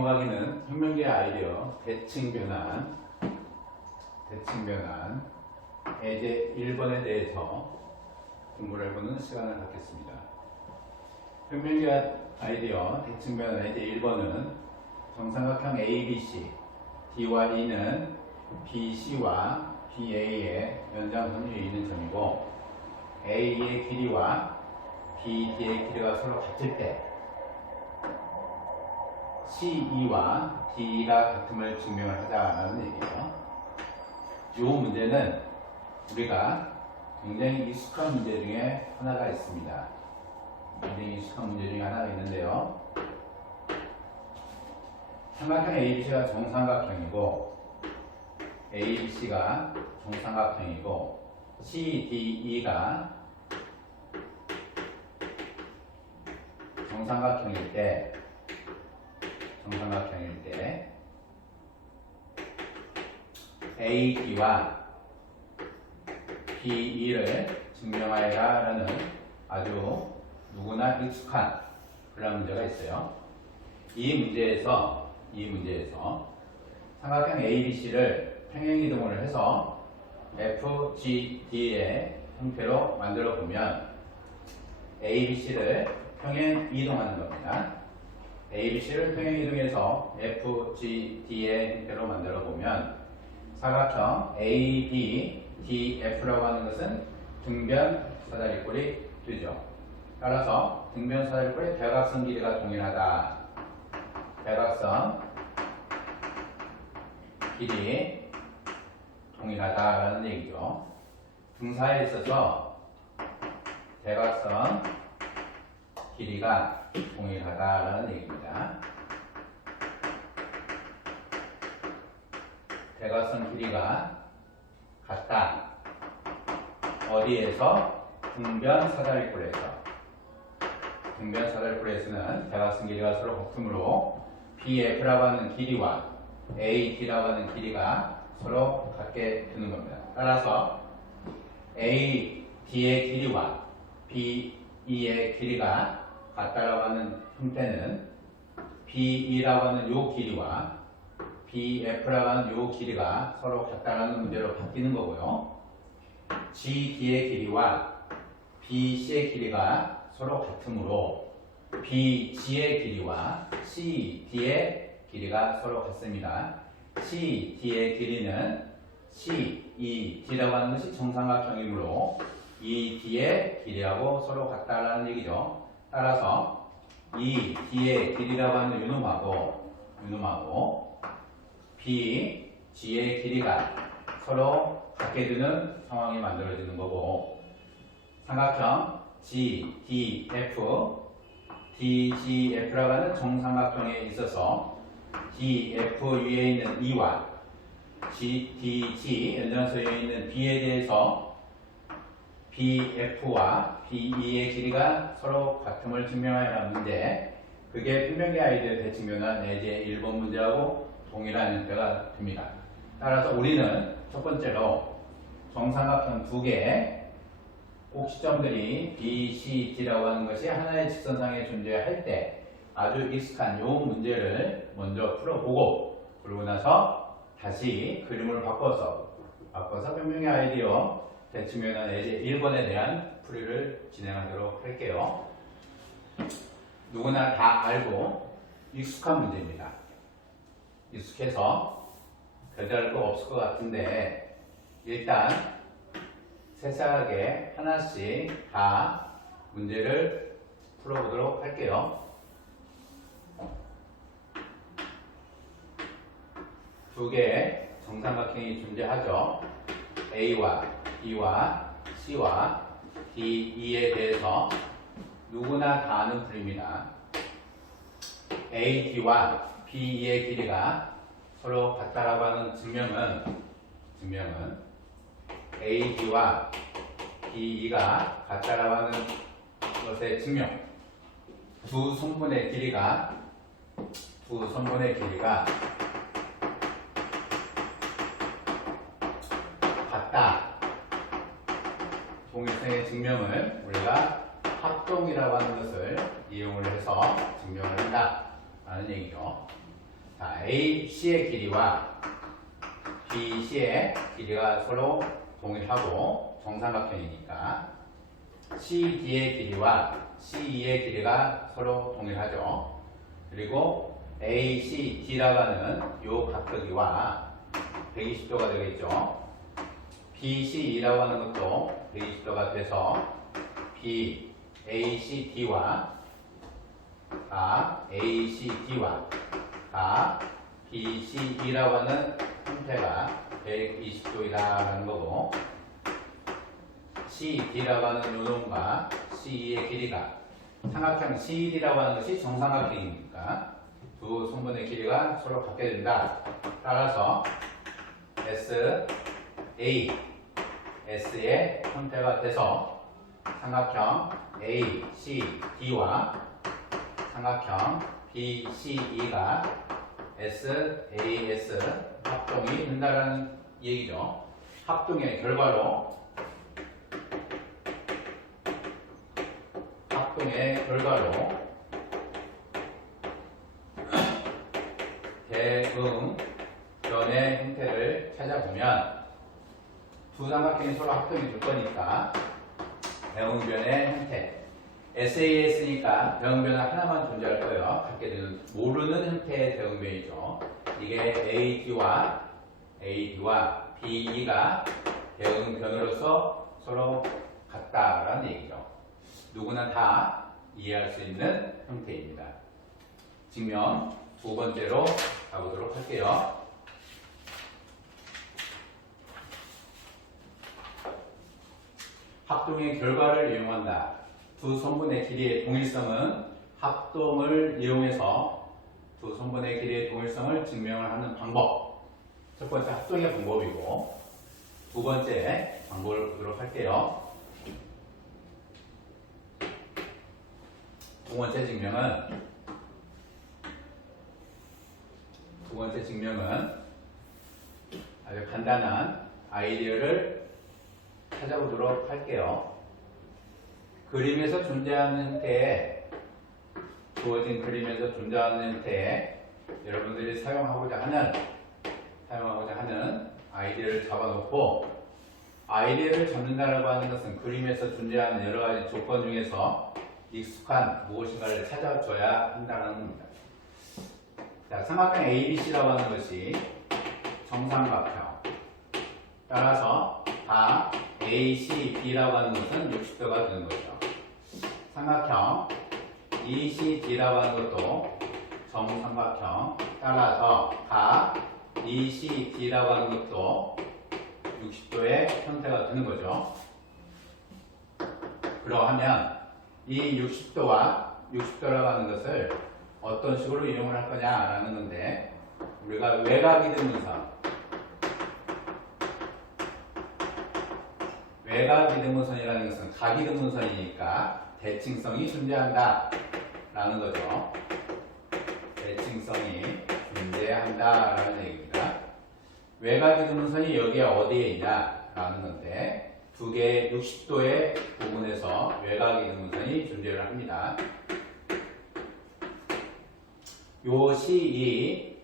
이번 강의는 혁명계 아이디어 대칭 변환 예제 1번에 대해서 공부를 해보는 시간을 갖겠습니다. 혁명계 아이디어 대칭 변환 예제 1번은 정삼각형 ABC, D와 E는 BC와 BA의 연장선이 있는 점이고 A의 길이와 BD의 길이가 서로 같을 때 CE와 D가 같음을 증명을 하자는 얘기예요. 이 문제는 우리가 굉장히 익숙한 문제 중에 하나가 있습니다. 굉장히 익숙한 문제 중에 하나가 있는데요. 삼각형 ABC가 정삼각형이고 ABC가 정삼각형이고 CDE가 정삼각형일 때 AD와 BE를 증명하여라 라는 아주 누구나 익숙한 그런 문제가 있어요. 이 문제에서 삼각형 ABC를 평행이동을 해서 FGD의 형태로 만들어 보면 ABC를 평행이동하는 겁니다. ABC를 평행이동해서 FGD의 형태로 만들어 보면 사각형 ABDF라고 하는 것은 등변 사다리꼴이 되죠. 따라서 등변 사다리꼴의 대각선 길이가 동일하다. 대각선 길이 동일하다라는 얘기죠. 등사에 있어서 대각선 길이가 동일하다라는 얘기입니다. 대각선 길이가 같다. 어디에서? 등변 사다리꼴에서는 대각선 길이가 서로 같으므로 BF라고 하는 길이와 AD라고 하는 길이가 서로 같게 되는 겁니다. 따라서 AD의 길이와 BE의 길이가 같다라고 하는 형태는 BE라고 하는 요 길이와 BF라고 하는 요 길이가 서로 같다라는 문제로 바뀌는 거고요. GD의 길이와 BC의 길이가 서로 같으므로 BG의 길이와 CD의 길이가 서로 같습니다. CD의 길이는 CED라고 하는 것이 정삼각형이므로 ED의 길이하고 서로 같다라는 얘기죠. 따라서 ED의 길이라고 하는 유놈하고 BG의 길이가 서로 같게 되는 상황이 만들어지는 거고, 삼각형 GDF, DGF라고 하는 정삼각형에 있어서 DF 위에 있는 E와 DG 연장선에 있는 B에 대해서 BF와 BE의 길이가 서로 같음을 증명하라는 문제, 그게 혁명계 아이디어 대칭 변환 예제 1번 문제하고 동일한 형태가 됩니다. 따라서 우리는 첫 번째로 정삼각형 두 개의 꼭지점들이 B, C, D라고 하는 것이 하나의 직선상에 존재할 때 아주 익숙한 이 문제를 먼저 풀어보고, 그러고 나서 다시 그림을 바꿔서 혁명계 아이디어 대칭 변환 예제 1번에 대한 풀이를 진행하도록 할게요. 누구나 다 알고 익숙한 문제입니다. 익숙해서 별다를 거 없을 것 같은데 일단 세세하게 하나씩 다 문제를 풀어보도록 할게요. 두 개의 정삼각형이 존재하죠. A와 B와 C와 DE에 대해서 누구나 다 아는 풀입니다. AD와 BE의 길이가 서로 같다라고 하는 증명은 AD와 BE가 같다라고 하는 것의 증명. 두 선분의 길이가 같다. 동일성의 증명을 우리가 합동이라고 하는 것을 이용을 해서 증명을 한다 라는 얘기죠. 자, AC의 길이와 BC의 길이가 서로 동일하고 정삼각형이니까 CD의 길이와 CE의 길이가 서로 동일하죠. 그리고 ACD라고 하는 요 각도기와 120도가 되겠죠. BCE라고 하는 것도 120도가 돼서 BACD와 ACD와 BCE라고 하는 형태가 120도이다라는 거고, CD라고 하는 요놈과 CE의 길이가 삼각형 CD라고 하는 것이 정삼각형이니까 두 손분의 길이가 서로 같게 된다. 따라서 S의 형태가 돼서 삼각형 ACD와 삼각형 BCE가 SAS 합동이 된다라는 얘기죠. 합동의 결과로 대응변의 형태를 찾아보면 두 삼각형이 서로 합동이 될 거니까 대응변의 형태 SAS니까 대응변은 하나만 존재할 거예요. 갖게 되는 모르는 형태의 대응변이죠. 이게 AD와 BE가 대응변으로서 서로 같다라는 얘기죠. 누구나 다 이해할 수 있는 형태입니다. 증명 두 번째로 가보도록 할게요. 합동의 결과를 이용한다. 두 선분의 길이의 동일성은 합동을 이용해서 두 선분의 길이의 동일성을 증명을 하는 방법. 첫 번째 합동의 방법이고, 두 번째 방법을 보도록 할게요. 두 번째 증명은 아주 간단한 아이디어를 찾아보도록 할게요. 그림에서 존재하는 형태에, 주어진 그림에서 존재하는 형태에 여러분들이 사용하고자 하는 아이디어를 잡아놓고, 아이디어를 잡는다라고 하는 것은 그림에서 존재하는 여러 가지 조건 중에서 익숙한 무엇인가를 찾아줘야 한다는 겁니다. 자, 삼각형 ABC라고 하는 것이 정삼각형. 따라서 다 ACB라고 하는 것은 60도가 되는 거죠. 삼각형 ECD라고 하는 것도 정삼각형. 따라서 각 ECD라고 하는 것도 60도의 형태가 되는 거죠. 그러하면 이 60도라고 하는 것을 어떤 식으로 이용을 할 거냐라는 건데, 우리가 외곽이등분선이라는 것은 각이등분선이니까 대칭성이 존재한다라는 거죠. 대칭성이 존재한다라는 얘기입니다. 외곽이등분선이 여기에 어디에 있냐라는 건데, 두 개의 60도의 부분에서 외곽이등분선이 존재를 합니다. 요 CE,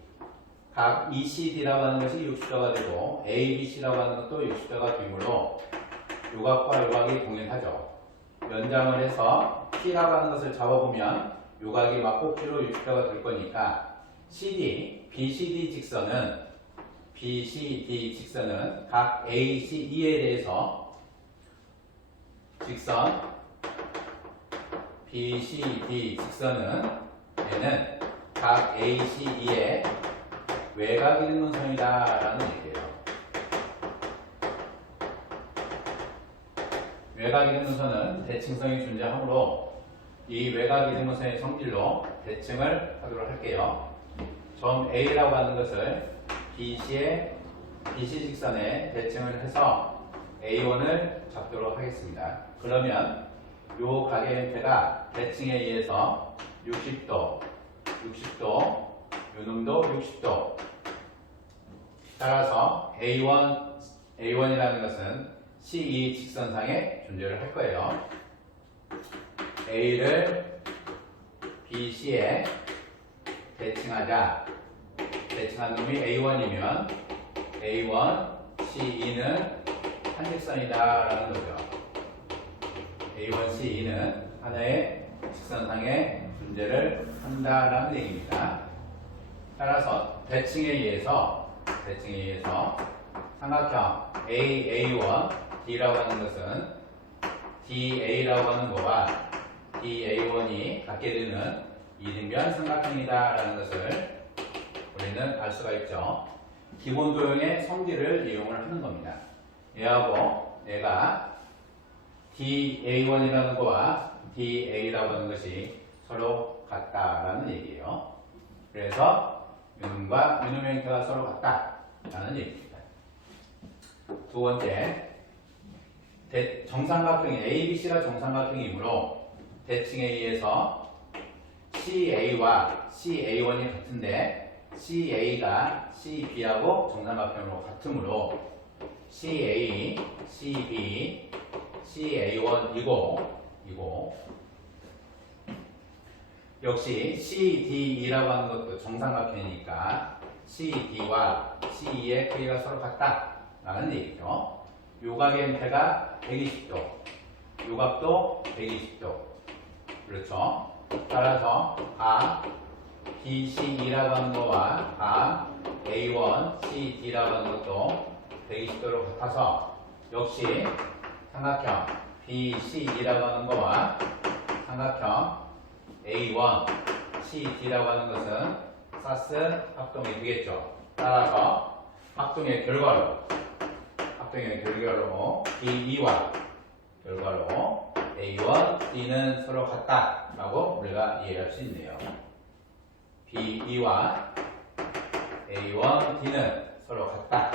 각 ECD라고 하는 것이 60도가 되고 ABC라고 하는 것도 60도가 되므로 요각과 요각이 동일하죠. 연장을 해서 P라고 하는 것을 잡아보면 요각이 막꼭지로 60도가 될 거니까 BCD 직선은 각 ACE에 대해서 직선 BCD 직선은 얘는 각 ACE의 외곽이등분선이다라는 얘기예요. 외곽이등분선은 대칭성이 존재하므로 이 외곽이등분선의 성질로 대칭을 하도록 할게요. 점 A라고 하는 것을 BC 직선에 대칭을 해서 A1을 잡도록 하겠습니다. 그러면 요 각의 형태가 대칭에 의해서 60도, 요놈도 60도. 따라서 A1이라는 것은 CE 직선상에 존재를 할 거예요. A를 BC에 대칭하자. 대칭한 놈이 A1이면 A1, C2는 한 직선이다라는 거죠. A1, C2는 하나의 직선상의 존재를 한다라는 얘기입니다. 따라서 대칭에 의해서 삼각형 A1, D라고 하는 것은 DA라고 하는 거와 DA1이 갖게 되는 이등변 삼각형이다라는 것을 우리는 알 수가 있죠. 기본 도형의 성질을 이용을 하는 겁니다. 얘하고 얘가 DA1이라는 거와 DA라고 하는 것이 서로 같다라는 얘기예요. 그래서 이놈과 이놈의 형태가 서로 같다라는 얘기입니다. 두 번째, 정삼각형이 ABC가 정삼각형이므로 대칭에 의해서 CA와 CA1이 같은데 CA가 CB하고 정삼각형으로 같으므로 CA, CB, CA1이고 역시 CDE라고 하는 것도 정삼각형이니까 CD와 CE의 크기가 서로 같다라는 얘기죠. 요각의 형태가 120도, 요각도 120도. 그렇죠? 따라서 BCE라고 하는 거와 A1, CD라고 하는 것도 120도로 같아서 역시 삼각형 BCE라고 하는 거와 삼각형 A1, CD라고 하는 것은 사스 합동이 되겠죠. 따라서 합동의 결과로 BE와 결과로 A1, D는 서로 같다라고 우리가 이해할 수 있네요. BE와 A1, D는 서로 같다.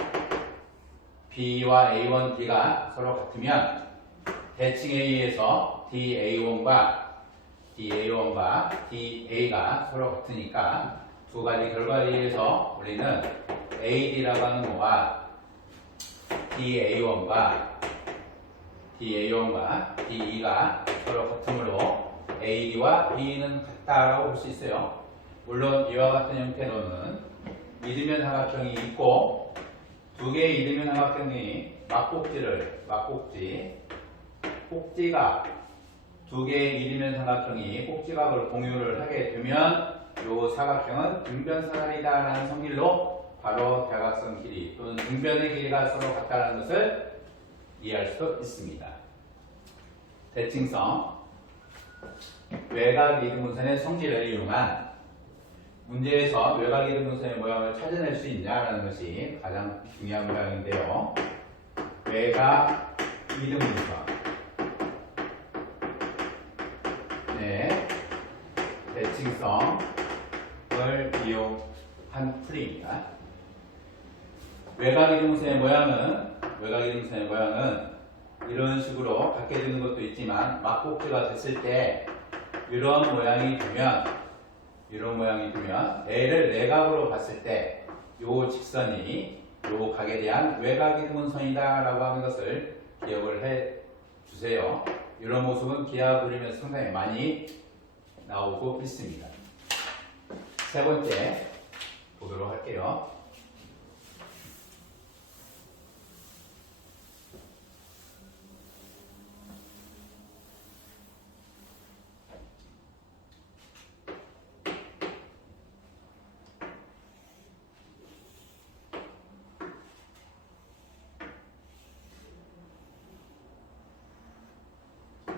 B와 A1, D가 서로 같으면 대칭에 의해서 DA1과 DA가 서로 같으니까 두 가지 결과에 의해서 우리는 AD라고 하는 거와 DA1과 DE가 서로 같으므로 AD와 BE는 같다라고 볼 수 있어요. 물론 이와 같은 형태로는 이등변 삼각형이 있고 두 개의 이등변 삼각형이 꼭지가 두 개의 이등변 삼각형이 꼭지각을 공유를 하게 되면 이 사각형은 등변사다리다라는 성질로 바로 대각선 길이 또는 등변의 길이가 서로 같다는 것을 이해할 수 있습니다. 대칭성, 외곽 이등분선의 성질을 이용한 문제에서 외곽 이등분선의 모양을 찾아낼 수 있냐라는 것이 가장 중요한 모양인데요. 외곽 이등분선 대칭성을 이용한 풀이입니다. 외곽 이등분선의 모양은 이런 식으로 갖게 되는 것도 있지만 막꼭지가 됐을 때 이런 모양이 되면 L을 내각으로 봤을 때 이 직선이 이 각에 대한 외곽 이등분선이다 라고 하는 것을 기억을 해 주세요. 이런 모습은 기하 그리면서 상당히 많이 나오고 있습니다. 세 번째 보도록 할게요.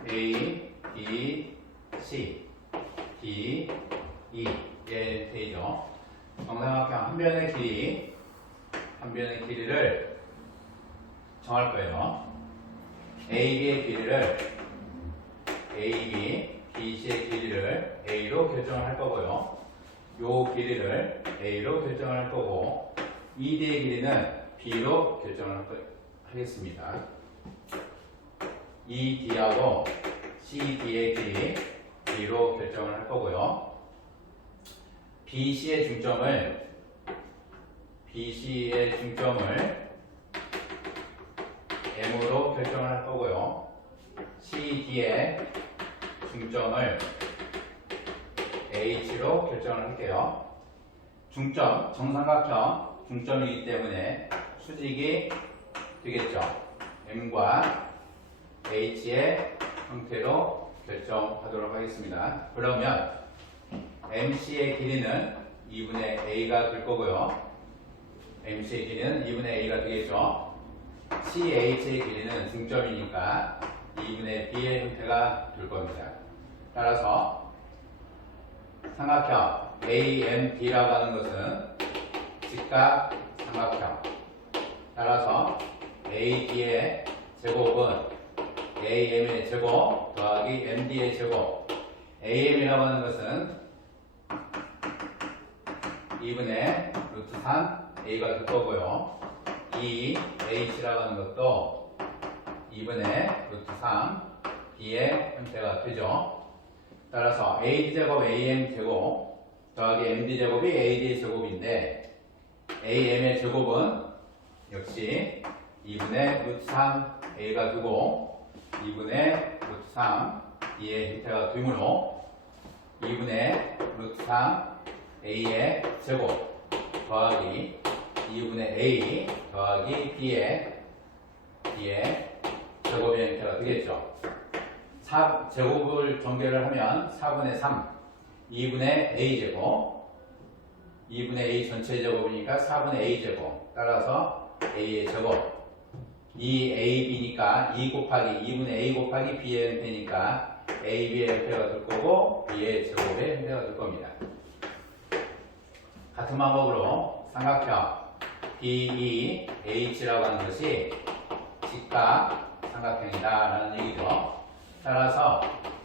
A, B, C, D, E 의 형태이죠. 정삼각형 한 변의 길이를 정할 거예요. AB의 길이를 AB, BC의 길이를 A로 결정을 할 거고요. 요 길이를 A로 결정을 할 거고 ED의 길이는 B로 결정을 하겠습니다. ED하고 CD의 길이 B로 결정을 할 거고요. BC의 중점을 M으로 결정을 할 거고요. CD의 중점을 H로 결정을 할게요. 중점, 정삼각형 중점이기 때문에 수직이 되겠죠. M과 H의 형태로 결정하도록 하겠습니다. 그러면 MC의 길이는 2분의 A가 될 거고요. MC의 길이는 2분의 A가 되겠죠. CH의 길이는 중점이니까 2분의 B의 형태가 될 겁니다. 따라서 삼각형 AMB라고 하는 것은 직각 삼각형. 따라서 AB의 제곱은 AM의 제곱 더하기 MD의 제곱. AM이라고 하는 것은 2분의 루트 3 A가 될 거고요. 이 H라고 하는 것도 2분의 루트 3 B의 형태가 되죠. 따라서 AD제곱 AM제곱 더하기 MD제곱이 AD의 제곱인데 AM의 제곱은 역시 2분의 루트 3 A가 되고 2분의 루트 3 B의 형태가 되므로 2분의 루트 3 A의 제곱 더하기 2분의 A 더하기 B의 제곱의 형태가 되겠죠. 제곱을 전개를 하면 4분의 3 2분의 A제곱 2분의 A 전체 제곱이니까 4분의 A제곱 따라서 A의 제곱 이 AB니까 2 곱하기 2분의 A 곱하기 B의 형태니까 AB의 형태가 될 거고 B의 제곱의 형태가 될 겁니다. 같은 방법으로 삼각형 BEH라고 하는 것이 직각 삼각형이다 라는 얘기죠. 따라서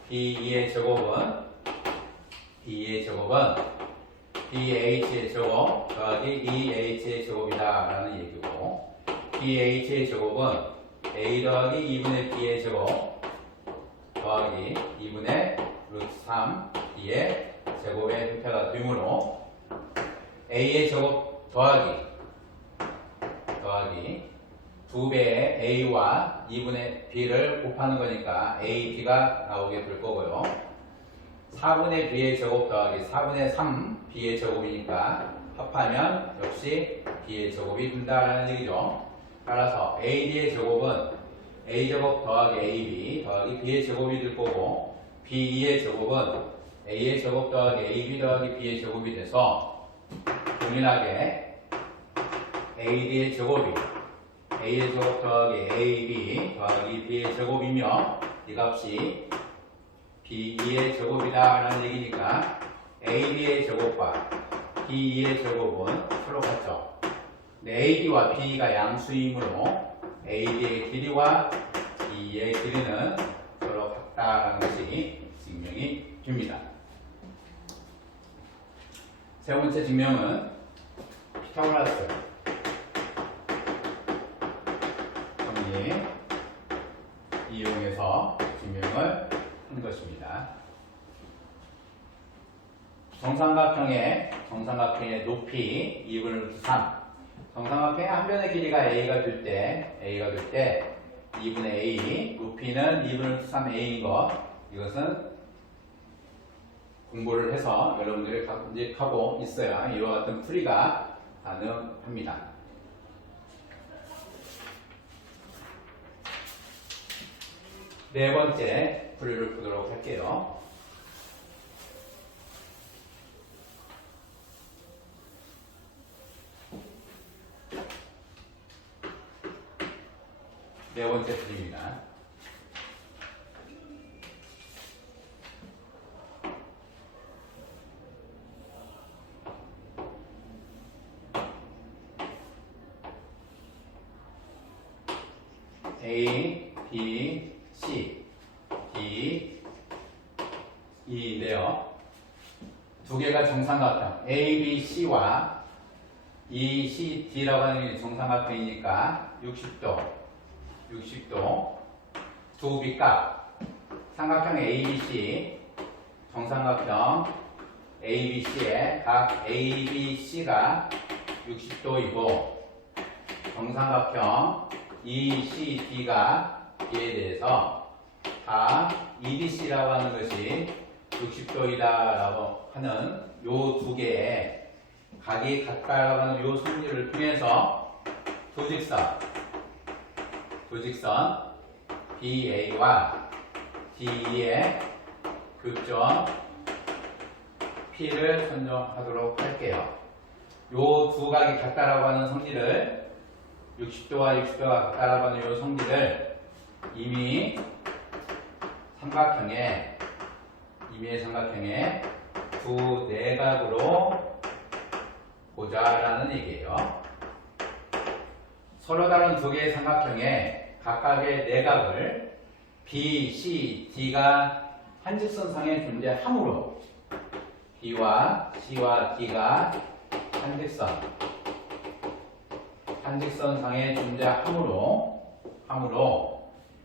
BE의 제곱은 BH의 제곱 더하기 EH의 제곱이다 라는 얘기고 BH의 제곱은 A 더하기 2분의 B의 제곱 더하기 2분의 루트 3 B의 제곱의 형태가 되므로 A의 제곱 더하기 2배의 A와 2분의 B를 곱하는 거니까 A, B가 나오게 될 거고요. 4분의 B의 제곱 더하기 4분의 3 B의 제곱이니까 합하면 역시 B의 제곱이 된다는 얘기죠. 따라서 AD의 제곱은 A제곱 더하기 AB 더하기 B의 제곱이 될 거고 BE의 제곱은 A의 제곱 더하기 AB 더하기 B의 제곱이 돼서 동일하게 AD의 제곱이 A의 제곱 더하기 AB 더하기 B의 제곱이며 이 값이 BE의 제곱이다 라는 얘기니까 AB의 제곱과 BE의 제곱은 서로 같죠. AB와 B가 양수이므로 AB의 길이와 BE의 길이는 서로 같다라는 것이 증명이 됩니다. 세 번째 증명은 피타고라스 정리 이용해서 증명을 한 것입니다. 정삼각형의 높이 2분의 루트 3 정삼각형의 한 변의 길이가 A가 될 때 2분의 A 높이는 2분의 루트 3A인 것 이것은 공부를 해서 여러분들이 간직하고 있어야 이와 같은 풀이가 가능합니다. 네 번째 풀이를 보도록 할게요. 네 번째 풀이입니다. A, B, C, D, E인데요. 두 개가 정삼각형 A, B, C와 E, C, D라고 하는 게 정삼각형이니까 60도 두 빗값 삼각형 ABC 정삼각형 ABC의 각 ABC가 60도이고 정삼각형 ECD가 이에 대해서 다 EDC라고 하는 것이 60도이다 라고 하는 요 두 개의 각이 같다라고 하는 요 성질을 통해서 두 직선 BA와 DE의 교점 P를 선정하도록 할게요. 요 두 각이 같다라고 하는 성질을 60도와 60도가 같다라고 하는 요 성질을 이미 삼각형의 두 내각으로 보자라는 얘기예요. 서로 다른 두 개의 삼각형의 각각의 내각을 B, C, D가 한직선상에 존재하므로 B와 C와 D가 한직선상에 존재하므로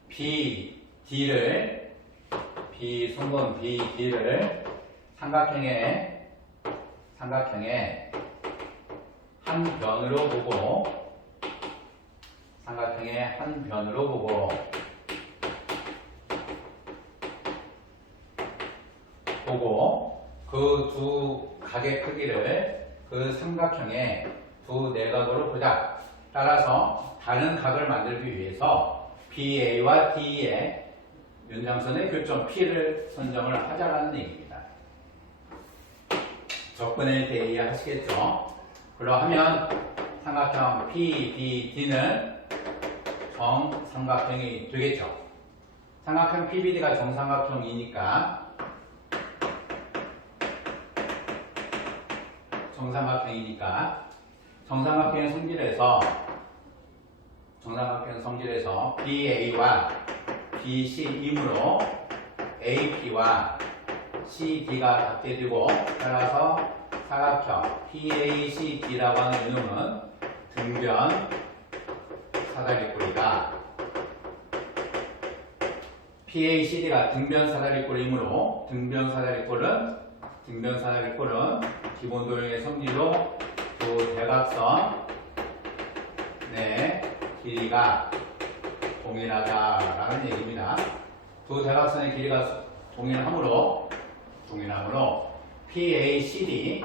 B, D를 손분 B, D를 삼각형의 한 변으로 보고 그 두 각의 크기를 그 삼각형의 두 내각으로 보자. 따라서 다른 각을 만들기 위해서 BA와 DE의 연장선의 교점 P를 선정을 하자라는 얘기입니다. 접근에 대해 이해하시겠죠? 그러하면 삼각형 PBD는 정삼각형이 되겠죠. 삼각형 PBD가 정삼각형이니까 정삼각형의 성질에서 BA와 BC이므로 AP와 CD가 같게 되고, 따라서 사각형 PACD라고 하는 유형은 등변 사다리꼴이다. PACD가 등변 사다리꼴이므로 등변 사다리꼴은 기본 도형의 성질로 두 대각선 내 길이가 동일하다라는 얘기입니다. 두 대각선의 길이가 동일하므로 PACD에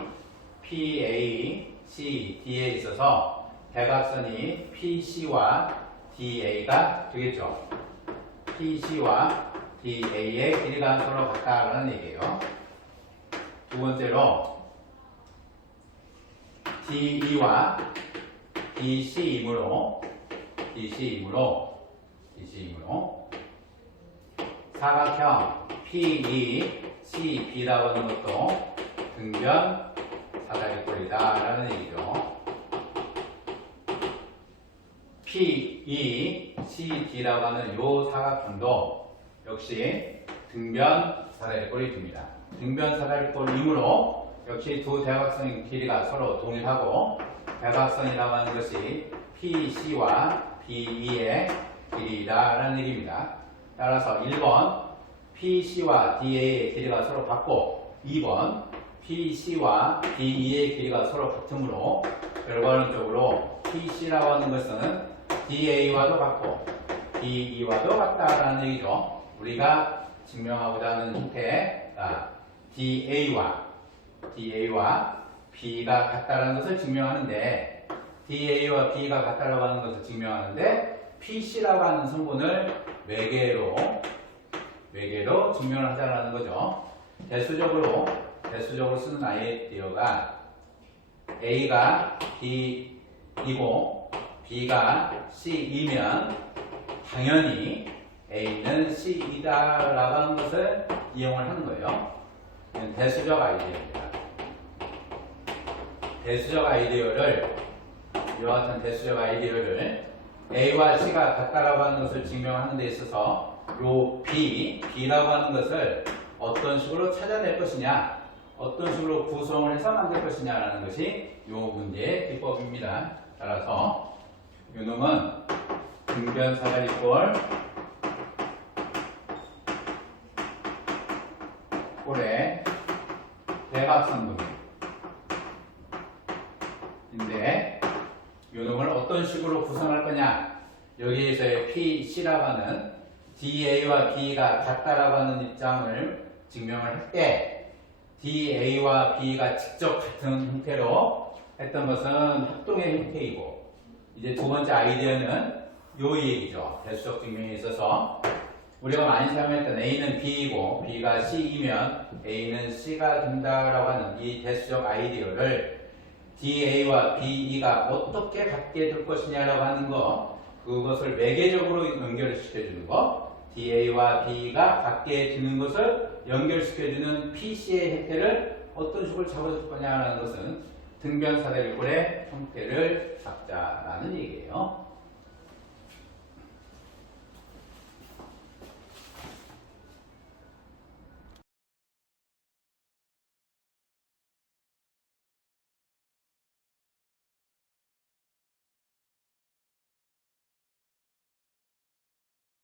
있어서 대각선이 PC와 DA가 되겠죠. PC와 DA의 길이가 서로 같다라는 얘기예요. 두 번째로 DE와 DC이므로 사각형 PECB라고 하는 것도 등변 사다리꼴이다라는 얘기죠. PECD라고 하는 요 사각형도 역시 등변 사다리꼴이 됩니다. 등변 사다리꼴이므로 역시 두 대각선의 길이가 서로 동일하고, 대각선이라고 하는 것이 PC와 BE의 길이다라는 얘기입니다. 따라서 1번 PC와 DA의 길이가 서로 같고, 2번 PC와 DE의 길이가 서로 같으므로 결과론적으로 PC라고 하는 것은 DA와도 같고 DE와도 같다라는 얘기죠. 우리가 증명하고자 하는 형태가 DA와 B가 같다라는 것을 증명하는데, DA와 B가 같다라고 하는 것을 증명하는데 PC라고 하는 성분을 외계로 증명을 하자라는 거죠. 대수적으로 쓰는 아이디어가 A가 D이고 B가 C이면 당연히 A는 C이다라고 하는 것을 이용을 하는 거예요. 대수적 아이디어입니다. 이와 같은 대수적 아이디어를 A와 C가 같다라고 하는 것을 증명하는 데 있어서 요 B라고 하는 것을 어떤 식으로 찾아낼 것이냐, 어떤 식으로 구성을 해서 만들 것이냐라는 것이 요 문제의 기법입니다. 따라서 요 놈은 등변 사다리꼴 꼴의 대각선분인데, 요 놈을 어떤 식으로 구성할 거냐, 여기에서의 PC라고 하는 DA와 B가 같다라고 하는 입장을 증명을 할 때 DA와 B가 직접 같은 형태로 했던 것은 합동의 형태이고, 이제 두 번째 아이디어는 요 얘기죠. 대수적 증명에 있어서 우리가 많이 사용했던 A는 B이고 B가 C이면 A는 C가 된다라고 하는 이 대수적 아이디어를 DA와 BE가 어떻게 같게 될 것이냐라고 하는 거, 그것을 매개적으로 연결시켜주는 거, DA와 B가 같게 되는 것을 연결시켜주는 PC의 형태를 어떤 식으로 잡아줄 거냐라는 것은 등변사대비꼴의 형태를 잡자라는 얘기예요.